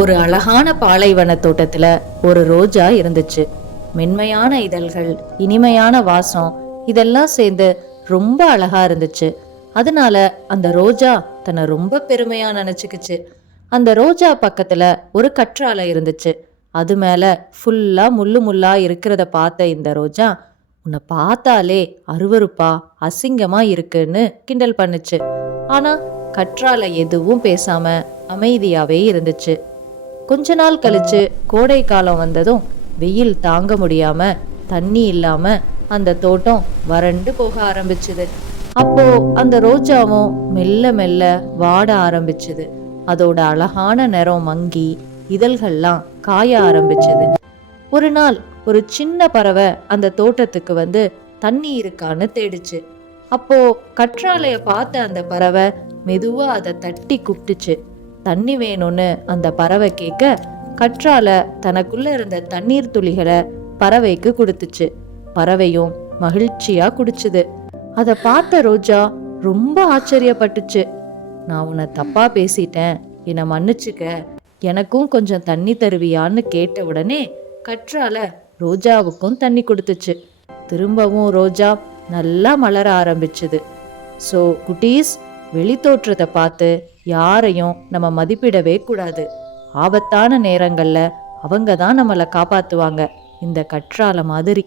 ஒரு அழகான பாலைவன தோட்டத்துல ஒரு ரோஜா இருந்துச்சு. மென்மையான இதழ்கள், இனிமையான வாசம், இதெல்லாம் சேர்ந்து ரொம்ப அழகா இருந்துச்சு. அதனால அந்த ரோஜா தன்னை ரொம்ப பெருமையா நினைச்சுக்குச்சு. அந்த ரோஜா பக்கத்துல ஒரு கற்றாழை இருந்துச்சு. அது மேல ஃபுல்லா முள்ளு முள்ளா இருக்கிறத பார்த்த இந்த ரோஜா, உன்னை பார்த்தாலே அருவருப்பா அசிங்கமா இருக்குன்னு கிண்டல் பண்ணுச்சு. ஆனா கற்றாழை எதுவும் பேசாம அமைதியாவே இருந்துச்சு. கொஞ்ச நாள் கழிச்சு கோடை காலம் வந்ததும் வெயில் தாங்க முடியாம தண்ணி இல்லாம அந்த தோட்டம் வறண்டு போக ஆரம்பிச்சுது. அப்போ அந்த ரோஜாவும் மெல்ல மெல்ல வாட ஆரம்பிச்சுது. அதோட அழகான நிறம் மங்கி இதழ்கள்லாம் காய ஆரம்பிச்சது. ஒரு நாள் ஒரு சின்ன பறவை அந்த தோட்டத்துக்கு வந்து தண்ணி இருக்கான்னு தேடிச்சு. அப்போ கற்றாழைய பார்த்த அந்த பறவை மெதுவா அதை தட்டி கூப்பிட்டுச்சு. தண்ணி வேணும்னு அந்த பறவை கேட்க, கற்றாழை தனக்குள்ள இருந்த தண்ணீர் துளிகளை பறவைக்கு கொடுத்துச்சு. பறவையும் மகிழ்ச்சியா குடிச்சுது. அதை பார்த்த ரோஜா ரொம்ப ஆச்சரியப்பட்டுச்சு. நான் உன்னை தப்பா பேசிட்டேன், என்னை மன்னிச்சுக்க, எனக்கும் கொஞ்சம் தண்ணி தருவியான்னு கேட்ட உடனே கற்றாழை ரோஜாவுக்கும் தண்ணி கொடுத்துச்சு. திரும்பவும் ரோஜா நல்லா மலர ஆரம்பிச்சுது. ஸோ குட்டீஸ், வெளித்தோற்றத்தை பார்த்து யாரையும் நம்ம மதிப்பிடவே கூடாது. ஆபத்தான நேரங்கள்ல அவங்க தான் நம்மளை காப்பாத்துவாங்க, இந்த கற்றாழை மாதிரி.